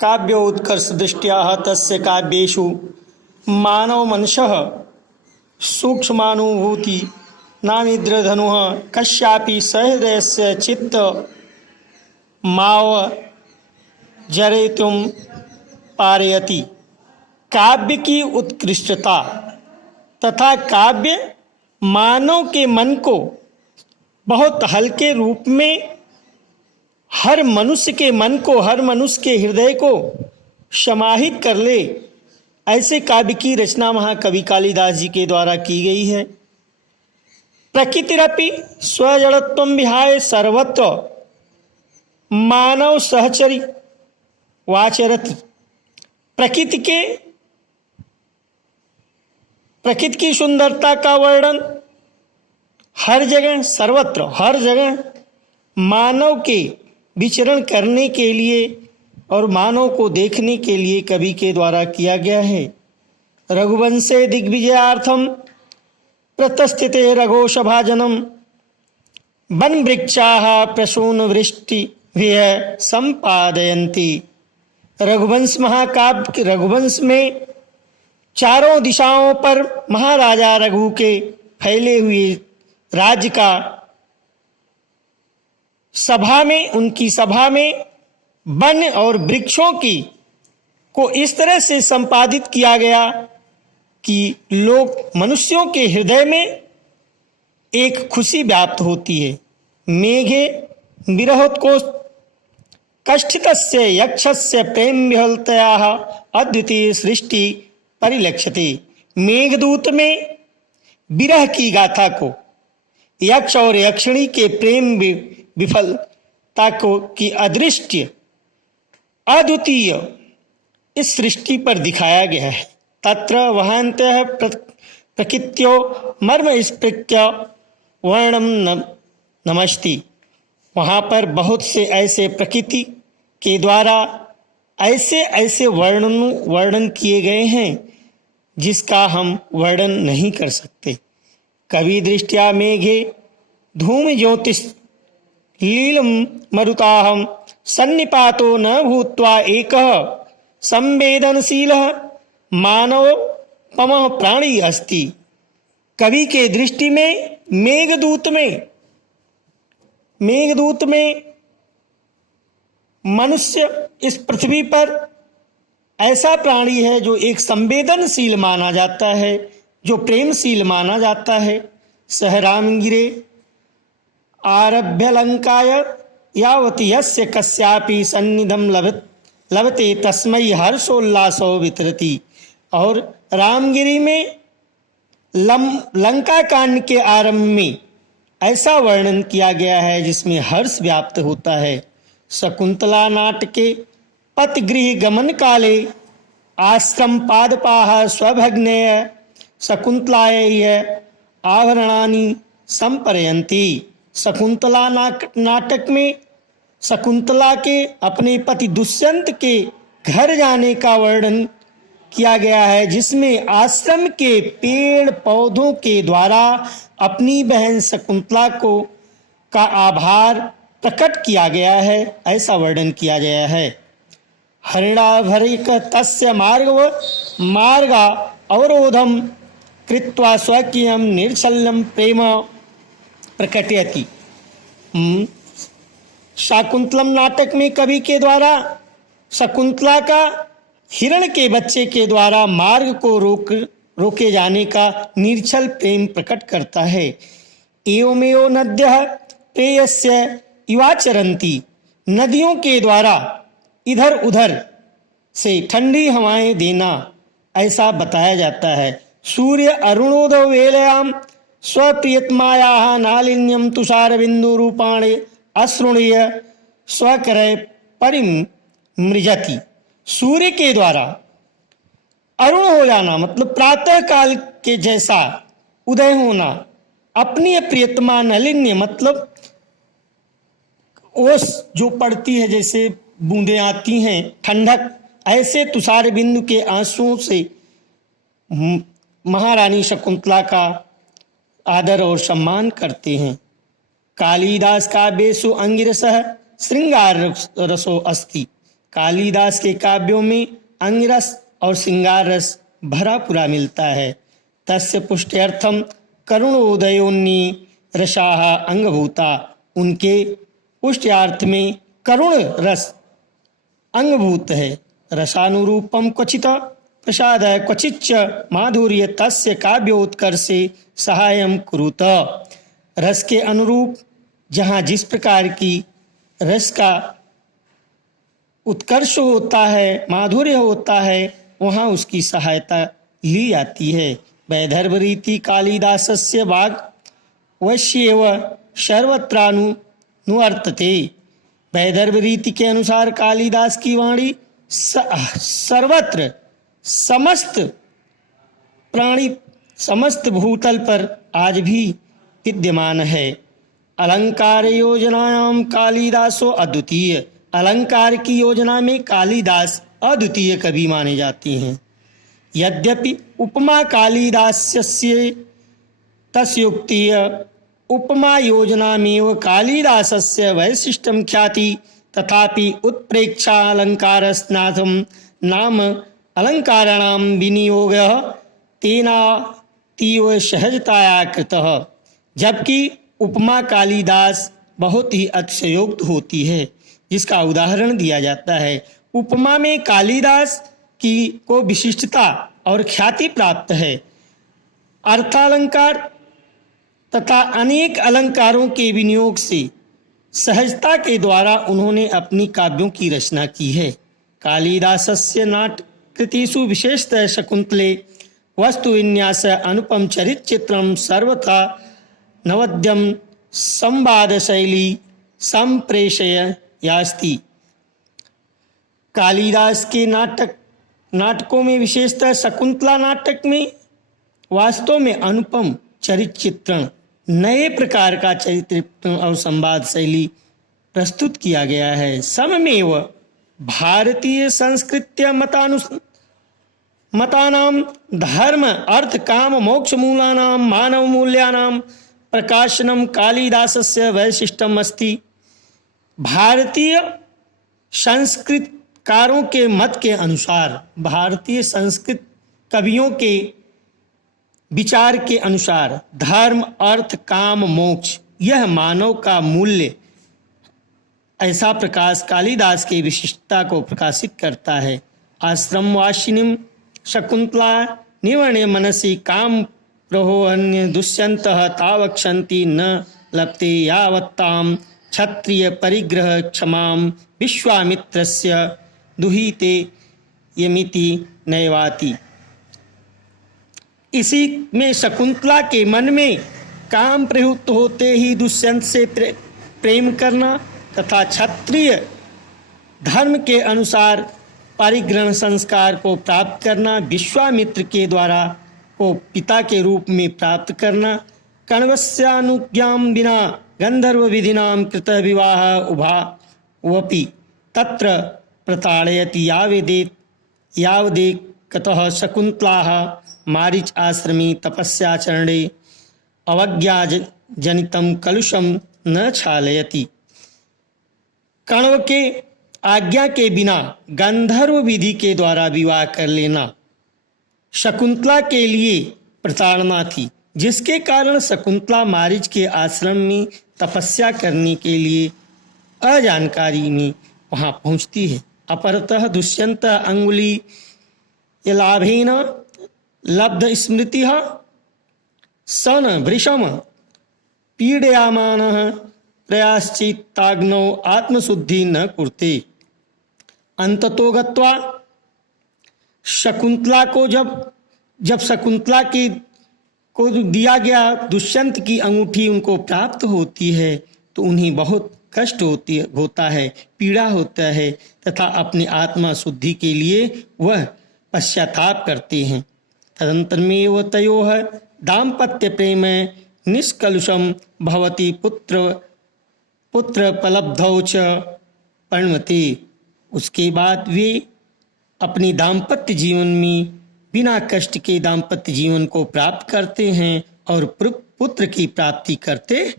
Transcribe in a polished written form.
काव्योत्कर्षदृष्ट्या तस्य काव्येषु मानवमनसः सूक्ष्मानुभूति नामीन्द्रधनुः कस्यापि सहृदयस्य चित्तमावजरयितुं पारयति। काव्य की उत्कृष्टता तथा काव्य मानव के मन को बहुत हल्के रूप में हर मनुष्य के मन को, हर मनुष्य के हृदय को समाहित कर ले, ऐसे काव्य की रचना महाकवि कालिदास जी के द्वारा की गई है। प्रकृतिरपि स्वजड़त्वं विहाय सर्वत्र मानव सहचरी वाचरति। प्रकृति की सुंदरता का वर्णन हर जगह, सर्वत्र, हर जगह मानव के विचरण करने के लिए और मानव को देखने के लिए कवि के द्वारा किया गया है। रघुवंशे दिग्विजयार्थम प्रतस्थिते रघोषभाजनम वन वृक्षाः प्रसून वृष्टि व्यय संपादयन्ति। रघुवंश महाकाव्य, रघुवंश में चारों दिशाओं पर महाराजा रघु के फैले हुए राज्य का उनकी सभा में वन और वृक्षों की को इस तरह से संपादित किया गया कि लोग, मनुष्यों के हृदय में एक खुशी व्याप्त होती है। मेघे विरहोत्कोश कष्टितस्य यक्षस्य प्रेम विहलतयाः अद्वितीय सृष्टि परिलक्ष्यते। मेघदूत में विरह की गाथा को, यक्ष और यक्षिणी के प्रेम विफलता को की अदृश्य अद्वितीय इस सृष्टि पर दिखाया गया है। तत्र वहान्त्यः प्रकृत्यो मर्म स्पृक्य वर्णम नमस्ति। वहाँ पर बहुत से ऐसे प्रकृति के द्वारा ऐसे ऐसे वर्णन किए गए हैं जिसका हम वर्णन नहीं कर सकते। कवि दृष्टिया मेघे धूम ज्योतिष लीलम मरुताहम सन्निपातो न भूत्वा एकः संवेदनशीलः मानव पमः प्राणी अस्ति। कवि के दृष्टि में मेघदूत में मनुष्य इस पृथ्वी पर ऐसा प्राणी है जो एक संवेदनशील माना जाता है, जो प्रेमशील माना जाता है। सह रामगिरे आरभ्य लंकाय यावति यस्य कस्यापि सन्निधम लभते तस्मै हर्षोल्लासो वितरति। और रामगिरी में लंका कांड के आरंभ में ऐसा वर्णन किया गया है जिसमें हर्ष व्याप्त होता है। शकुंतला नाटके पतिगृह गमन काले आश्रम पादपाः स्वभग्नेय शकुंतलायै आभरणानि संपरयन्ति। शकुंतला नाटक में शकुंतला के अपने पति दुष्यंत के घर जाने का वर्णन किया गया है, जिसमें आश्रम के पेड़ पौधों के द्वारा अपनी बहन शकुंतला को का आभार प्रकट किया गया है, ऐसा वर्णन किया गया है। हरिणाभरिक तस्य मार्ग अवरोधम कृत्वा स्वकीयं निर्छल्यं प्रेम प्रकटयति। शाकुंतलम नाटक में कवि के द्वारा शकुंतला का हिरण के बच्चे के द्वारा मार्ग को रोके जाने का निर्छल प्रेम प्रकट करता है। एवमेव नद्यः प्रेयस्य इवाचरन्ति। नदियों के द्वारा इधर उधर से ठंडी हवाएं देना ऐसा बताया जाता है। सूर्य अरुणोदय वेलायां स्वप्रियतमायाः नालिन्यं तुषार बिंदु रूपाणे अश्रुणीय स्वकरय परिमृजति। सूर्य के द्वारा अरुण हो जाना मतलब प्रातः काल के जैसा उदय होना, अपनी प्रियतमा नलिन्य मतलब ओस जो पड़ती है, जैसे बूंदें आती हैं, ठंडक, ऐसे तुषार बिंदु के आंसुओं से महारानी शकुंतला का आदर और सम्मान करते हैं। कालिदास काव्येषु अंगिरसः श्रृंगार रसो अस्ति। कालिदास के काव्यों में अंगरस और श्रृंगार रस भरा पूरा मिलता है। तस्य पुष्ट्यर्थम करुणोदयोन्नी रसाः अंगभूता। उनके पुष्ट्यार्थ में करुण रस अंगभूत है। रसानुरूपम क्वचित प्रसाद क्वचिच्च माधुर्य तस्य काव्योत्कर्षे सहायम कुरुत। रस के अनुरूप जहाँ जिस प्रकार की रस का उत्कर्ष होता है, माधुर्य होता है, वहाँ उसकी सहायता ली जाती है। वैदर्भरीति कालिदासस्य वाग् वश्येव सर्वत्रानुवर्तते। वैदर्भ रीति के अनुसार कालिदास की वाणी सर्वत्र समस्त प्राणी समस्त भूतल पर आज भी विद्यमान है। अलंकार योजनायाम कालिदासो अद्वितीय। अलंकार की योजना में कालिदास अद्वितीय कवि माने जाते हैं। यद्यपि उपमा कालिदासस्य तस्योक्तीय उपमा योजनामेव कालिदासस्य वैशिष्ट्यं ख्याति तथापि उत्प्रेक्षालंकारस्नाथं नाम अलंकाराणां विनियोगः तेनातीव सहजतया कृतः। जबकि उपमा कालिदास बहुत ही अतिशयोक्त होती है, जिसका उदाहरण दिया जाता है। उपमा में कालिदास की को विशिष्टता और ख्याति प्राप्त है। अर्थालंकार तथा अनेक अलंकारों के विनियोग से सहजता के द्वारा उन्होंने अपनी काव्यों की रचना की है। कालिदासस्य नाटकृतिषु विशेषतः शकुंतले वस्तुविन्यास अनुपम चरित्रचित्रं सर्वथा नवद्यम संवाद शैली संप्रेषयास्ति। कालिदास के नाटकों में विशेषतः शकुंतला नाटक में वास्तव में अनुपम चरित्र चित्रण, नए प्रकार का चरित्र और संवाद शैली प्रस्तुत किया गया है। सममेव भारतीय संस्कृत्य मतानां धर्म अर्थ काम मोक्ष मूलानां मानव मूल्यानां प्रकाशनम कालिदासस्य वैशिष्ट्यम अस्ति। भारतीय संस्कृतकारों के मत के अनुसार, भारतीय संस्कृत कवियों के विचार के अनुसार धर्म अर्थ काम मोक्ष यह मानव का मूल्य, ऐसा प्रकाश कालिदास की विशिष्टता को प्रकाशित करता है। आश्रमवासिनीं शकुंतला निवर्ण्य मनसि काम प्रहोहन्य दुष्यन्तः तावक्षन्ति न लप्ते यावत्तां क्षत्रिय परिग्रह क्षमां विश्वामित्रस्य दुहिते यमिति नैवाति। इसी में शकुंतला के मन में काम प्रयुक्त होते ही दुष्यंत से प्रेम करना तथा क्षत्रिय धर्म के अनुसार परिग्रह संस्कार को प्राप्त करना, विश्वामित्र के द्वारा को पिता के रूप में प्राप्त करना, कण्वस्यानुज्ञां विना गंधर्व विधिनां कृत विवाह उभावपि तत्र प्रताड़यति यावदेकतः शकुंतलाः मारीच आश्रमी तपस्याचरणे अवज्ञा जनितम कलुषम न क्षालयति। कण्व के आज्ञा के बिना गंधर्व विधि के द्वारा विवाह कर लेना शकुंतला के लिए प्रताड़ना थी, जिसके कारण शकुंतला मारीच के आश्रम में तपस्या करने के लिए अजानकारी में वहां पहुंचती है। अपरतः दुष्यंत अंगुली लाभेन लब्ध स्मृति सन वृषम पीडयामानः प्रयाश्चित्ताग्नौ आत्मशुद्धि न कुर्ते। अंततो गत्वा शकुंतला को जब शकुंतला की को दिया गया दुष्यंत की अंगूठी उनको प्राप्त होती है तो उन्हें बहुत कष्ट होता है, पीड़ा होता है तथा अपनी आत्मा शुद्धि के लिए वह पश्चाताप करते हैं। तदंतरमेव तयोः दाम्पत्य प्रेम निष्कलुषम भवति पुत्रपलब्धौ च परिणमति। उसके बाद वे अपनी दाम्पत्य जीवन में बिना कष्ट के दाम्पत्य जीवन को प्राप्त करते हैं और पुत्र की प्राप्ति करते